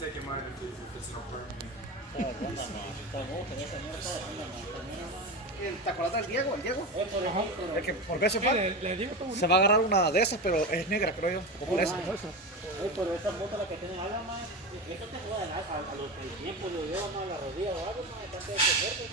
taking mine if it's no permanent. ¿Te acuerdas del Diego? El Diego. Ajá. El que por veces va. Le digo todo Se va a agarrar una de esas, pero es negra, creo yo. Como esa. Pero esa moto la que tienen algo más, eso te puede dar a los que el tiempo lo lleva más a la rodilla o algo más, está de fuerte,